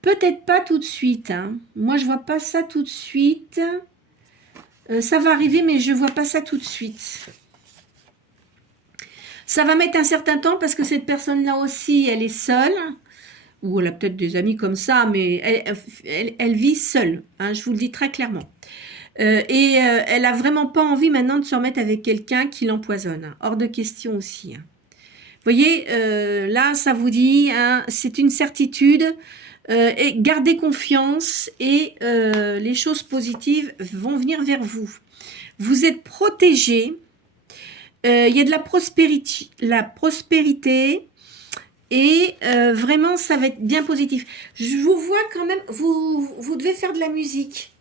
peut-être pas tout de suite. Hein. Moi, je vois pas ça tout de suite. Ça va arriver, mais je vois pas ça tout de suite. Ça va mettre un certain temps parce que cette personne-là aussi, elle est seule. Ou elle a peut-être des amis comme ça, mais elle vit seule. Hein, je vous le dis très clairement. Elle a vraiment pas envie maintenant de se remettre avec quelqu'un qui l'empoisonne. Hein, hors de question aussi. Hein. Vous voyez, là, ça vous dit, hein, c'est une certitude. Et gardez confiance et les choses positives vont venir vers vous. Vous êtes protégé. Il y a de la prospérité et vraiment, ça va être bien positif. Je vous vois quand même, vous devez faire de la musique.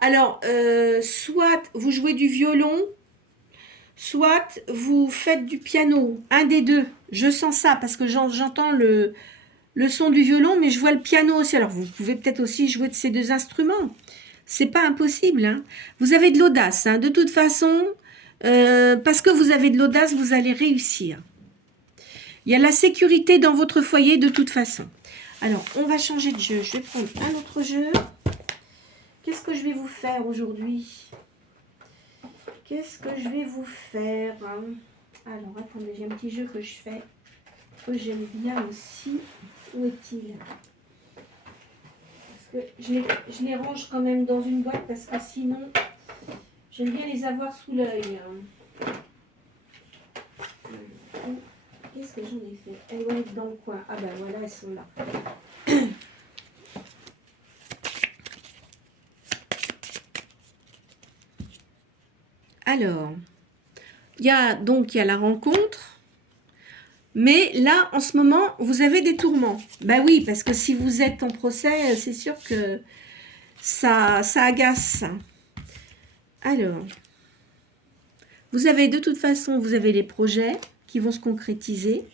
Alors, soit vous jouez du violon, soit vous faites du piano, un des deux. Je sens ça parce que j'entends le son du violon, mais je vois le piano aussi. Alors, vous pouvez peut-être aussi jouer de ces deux instruments. C'est pas impossible. Hein. Vous avez de l'audace. Hein. De toute façon, parce que vous avez de l'audace, vous allez réussir. Il y a la sécurité dans votre foyer de toute façon. Alors, on va changer de jeu. Je vais prendre un autre jeu. Qu'est-ce que je vais vous faire aujourd'hui? Qu'est-ce que je vais vous faire? Alors, attendez, j'ai un petit jeu que je fais, que j'aime bien aussi. Où est-il? Parce que je les range quand même dans une boîte, parce que sinon, j'aime bien les avoir sous l'œil. Qu'est-ce que j'en ai fait? Elles vont être dans le coin. Ah ben voilà, elles sont là. Alors, il y a la rencontre, mais là, en ce moment, vous avez des tourments. Ben oui, parce que si vous êtes en procès, c'est sûr que ça agace. Alors, vous avez de toute façon, vous avez les projets qui vont se concrétiser.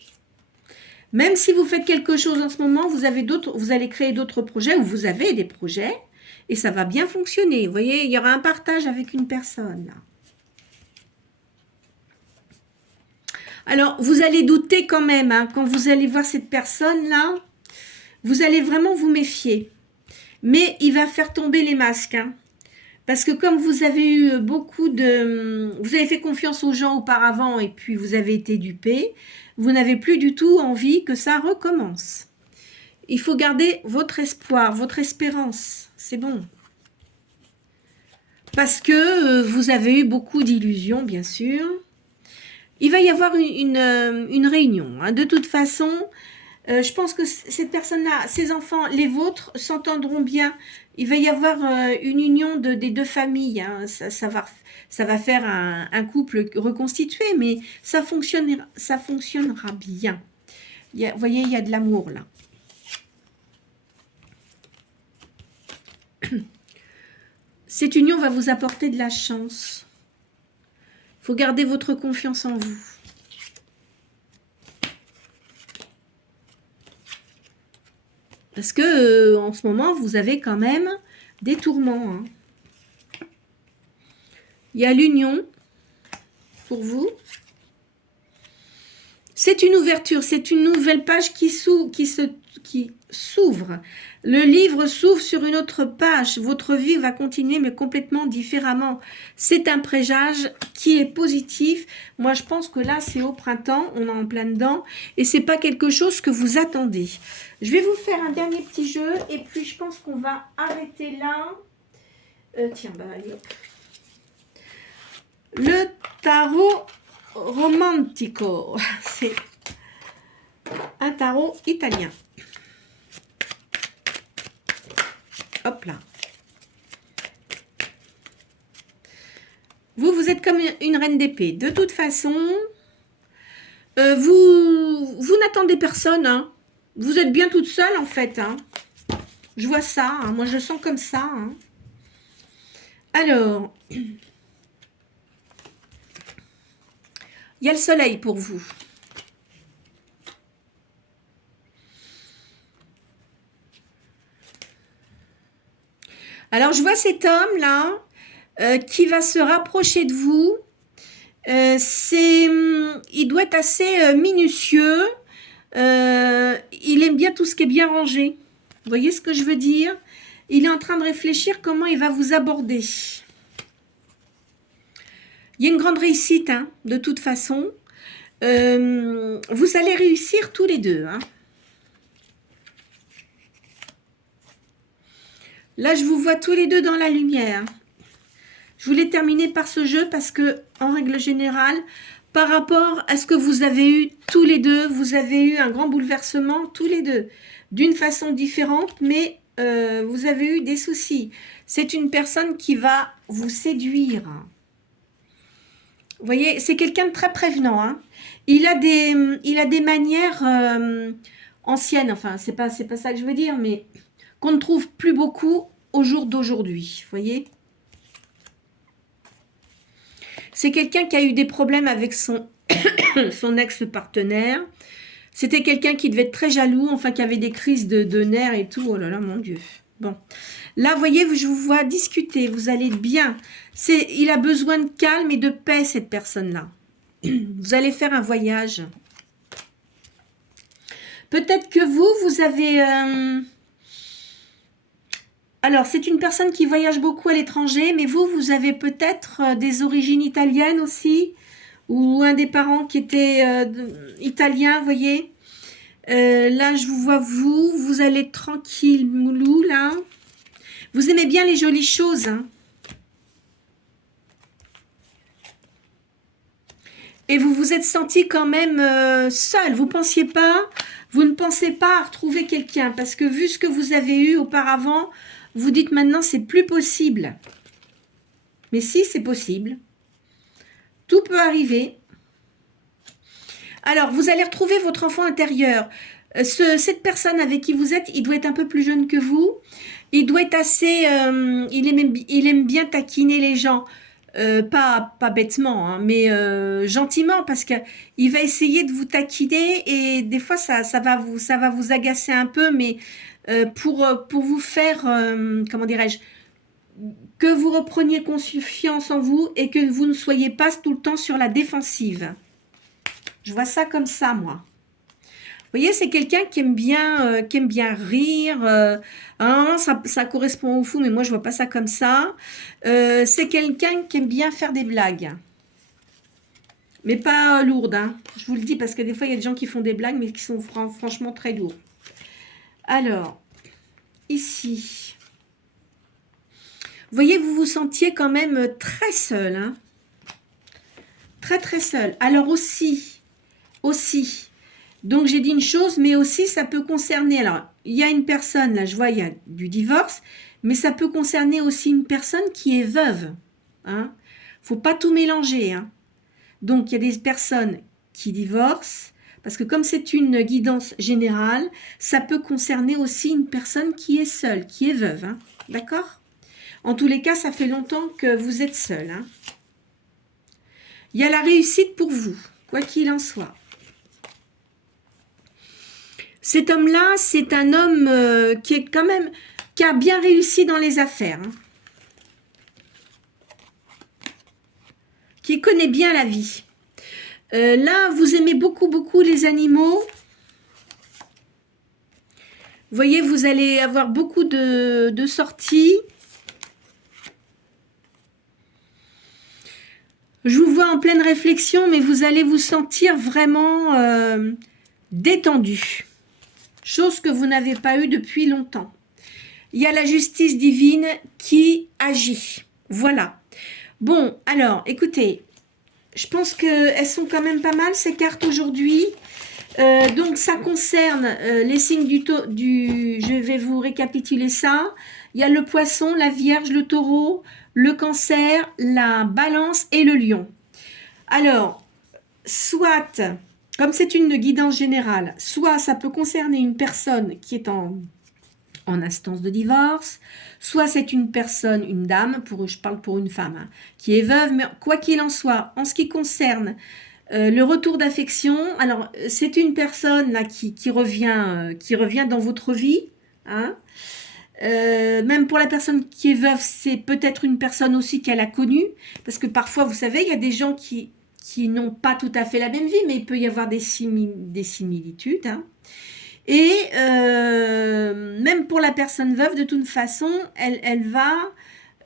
Même si vous faites quelque chose en ce moment, vous allez créer d'autres projets ou vous avez des projets et ça va bien fonctionner. Vous voyez, il y aura un partage avec une personne là. Alors, vous allez douter quand même, hein, quand vous allez voir cette personne-là, vous allez vraiment vous méfier. Mais il va faire tomber les masques. Hein, parce que comme vous avez eu vous avez fait confiance aux gens auparavant et puis vous avez été dupé, vous n'avez plus du tout envie que ça recommence. Il faut garder votre espoir, votre espérance. C'est bon. Parce que vous avez eu beaucoup d'illusions, bien sûr. Il va y avoir une réunion. Hein. De toute façon, je pense que cette personne-là, ses enfants, les vôtres, s'entendront bien. Il va y avoir une union des deux familles. Hein. Ça va faire un couple reconstitué, mais ça fonctionnera bien. Vous voyez, il y a de l'amour là. Cette union va vous apporter de la chance. Il faut garder votre confiance en vous. Parce que en ce moment, vous avez quand même des tourments. Hein. Il y a l'union pour vous. C'est une ouverture, c'est une nouvelle page qui s'ouvre. Le livre s'ouvre sur une autre page. Votre vie va continuer, mais complètement différemment. C'est un présage qui est positif. Moi, je pense que là, c'est au printemps, on est en plein dedans, et c'est pas quelque chose que vous attendez. Je vais vous faire un dernier petit jeu, et puis je pense qu'on va arrêter là. Tiens, bah allez hop. Le tarot romantico, c'est un tarot italien. Hop là. Vous êtes comme une reine d'épée. De toute façon, vous n'attendez personne. Hein. Vous êtes bien toute seule en fait. Hein. Je vois ça. Hein. Moi, je sens comme ça. Hein. Alors, il y a le soleil pour vous. Alors, je vois cet homme-là qui va se rapprocher de vous. Il doit être assez minutieux. Il aime bien tout ce qui est bien rangé. Vous voyez ce que je veux dire? Il est en train de réfléchir comment il va vous aborder. Il y a une grande réussite, hein, de toute façon. Vous allez réussir tous les deux. Hein. Là, je vous vois tous les deux dans la lumière. Je voulais terminer par ce jeu parce que, en règle générale, par rapport à ce que vous avez eu tous les deux, vous avez eu un grand bouleversement tous les deux, d'une façon différente, mais vous avez eu des soucis. C'est une personne qui va vous séduire. Vous voyez, c'est quelqu'un de très prévenant. Hein. Il a des manières anciennes. Enfin, c'est pas ça que je veux dire, mais qu'on ne trouve plus beaucoup au jour d'aujourd'hui. Vous voyez, c'est quelqu'un qui a eu des problèmes avec son ex-partenaire. C'était quelqu'un qui devait être très jaloux, enfin qui avait des crises de nerfs et tout. Oh là là, mon Dieu. Bon. Là, vous voyez, je vous vois discuter, vous allez bien. Il a besoin de calme et de paix, cette personne-là. Vous allez faire un voyage. Peut-être que vous avez... Alors, c'est une personne qui voyage beaucoup à l'étranger, mais vous avez peut-être des origines italiennes aussi, ou un des parents qui était italien, vous voyez. Là, je vous vois, vous allez tranquille, moulou, là. Vous aimez bien les jolies choses, hein. Et vous vous êtes senti quand même seul. Vous ne pensez pas à retrouver quelqu'un, parce que vu ce que vous avez eu auparavant, vous dites maintenant c'est plus possible. Mais si, c'est possible. Tout peut arriver. Alors, vous allez retrouver votre enfant intérieur. Cette personne avec qui vous êtes, il doit être un peu plus jeune que vous. Il doit être assez... il aime bien taquiner les gens. Pas bêtement, hein, mais gentiment, parce qu'il va essayer de vous taquiner et des fois, ça va vous agacer un peu, mais pour vous faire, comment dirais-je, que vous repreniez confiance en vous et que vous ne soyez pas tout le temps sur la défensive. Je vois ça comme ça, moi. Vous voyez, c'est quelqu'un qui aime bien rire. Hein, ça correspond au fou, mais moi, je vois pas ça comme ça. C'est quelqu'un qui aime bien faire des blagues. Mais pas lourdes, hein. Je vous le dis, parce que des fois, il y a des gens qui font des blagues, mais qui sont franchement très lourds. Alors, ici. Vous voyez, vous vous sentiez quand même très seul, hein. Très, très seul. Alors aussi, donc j'ai dit une chose, mais aussi ça peut concerner, alors il y a une personne, là je vois il y a du divorce, mais ça peut concerner aussi une personne qui est veuve. Hein. Faut pas tout mélanger. Hein. Donc il y a des personnes qui divorcent, parce que comme c'est une guidance générale, ça peut concerner aussi une personne qui est seule, qui est veuve. Hein. D'accord? En tous les cas, ça fait longtemps que vous êtes seul. Hein. Il y a la réussite pour vous, quoi qu'il en soit. Cet homme-là, c'est un homme qui est quand même, qui a bien réussi dans les affaires. Hein. Qui connaît bien la vie. Là, vous aimez beaucoup, beaucoup les animaux. Vous voyez, vous allez avoir beaucoup de sorties. Je vous vois en pleine réflexion, mais vous allez vous sentir vraiment détendu. Chose que vous n'avez pas eue depuis longtemps. Il y a la justice divine qui agit. Voilà. Bon, alors, écoutez, je pense qu'elles sont quand même pas mal, ces cartes aujourd'hui. Donc, ça concerne les signes je vais vous récapituler ça. Il y a le poisson, la vierge, le taureau, le cancer, la balance et le lion. Alors, soit, comme c'est une guidance générale, soit ça peut concerner une personne qui est en instance de divorce, soit c'est une personne, une dame, je parle pour une femme, hein, qui est veuve, mais quoi qu'il en soit, en ce qui concerne le retour d'affection, alors c'est une personne là qui revient dans votre vie, hein. Même pour la personne qui est veuve, c'est peut-être une personne aussi qu'elle a connue, parce que parfois, vous savez, il y a des gens qui n'ont pas tout à fait la même vie, mais il peut y avoir des similitudes. Hein. Et même pour la personne veuve, de toute façon, elle va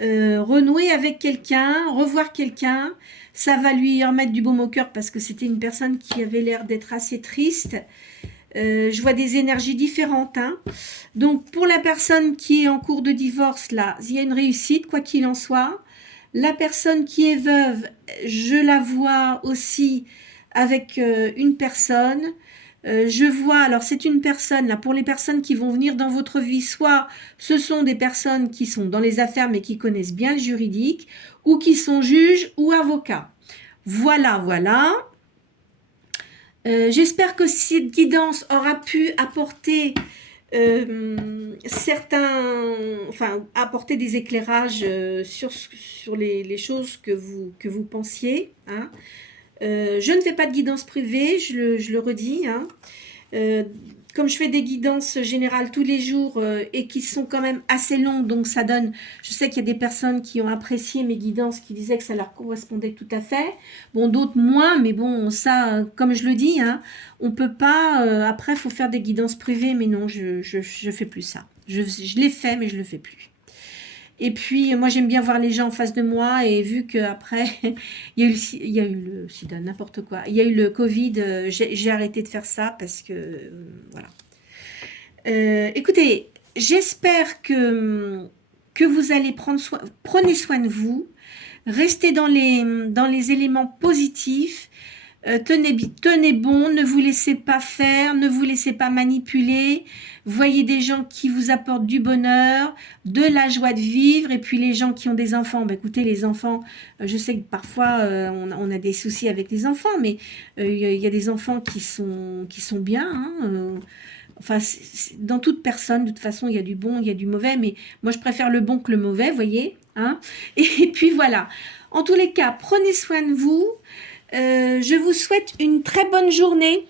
renouer avec quelqu'un, revoir quelqu'un. Ça va lui remettre du baume au cœur parce que c'était une personne qui avait l'air d'être assez triste. Je vois des énergies différentes. Hein. Donc, pour la personne qui est en cours de divorce, là, il y a une réussite, quoi qu'il en soit. La personne qui est veuve, je la vois aussi avec une personne. Je vois, alors c'est une personne, là, pour les personnes qui vont venir dans votre vie, soit ce sont des personnes qui sont dans les affaires mais qui connaissent bien le juridique, ou qui sont juges ou avocats. Voilà, voilà. J'espère que cette guidance aura pu apporter apporter des éclairages sur les choses que vous pensiez. Hein. Je ne fais pas de guidance privée, je le redis. Hein. Comme je fais des guidances générales tous les jours et qui sont quand même assez longues, donc ça donne, je sais qu'il y a des personnes qui ont apprécié mes guidances, qui disaient que ça leur correspondait tout à fait, bon d'autres moins, mais bon ça, comme je le dis, hein, on peut pas, après il faut faire des guidances privées, mais non, je fais plus ça, je l'ai fait, mais je le fais plus. Et puis, moi, j'aime bien voir les gens en face de moi. Et vu qu'après, il y a eu le sida, n'importe quoi. Il y a eu le Covid. J'ai arrêté de faire ça parce que, voilà. Écoutez, j'espère que vous allez prenez soin de vous. Restez dans les éléments positifs. Tenez bon, ne vous laissez pas faire, ne vous laissez pas manipuler. Voyez des gens qui vous apportent du bonheur, de la joie de vivre. Et puis les gens qui ont des enfants, écoutez, les enfants, je sais que parfois on a des soucis avec les enfants, mais il y a des enfants qui sont bien. Hein, enfin, dans toute personne, de toute façon, il y a du bon, il y a du mauvais, mais moi je préfère le bon que le mauvais, voyez. Hein. Et puis voilà. En tous les cas, prenez soin de vous. Je vous souhaite une très bonne journée.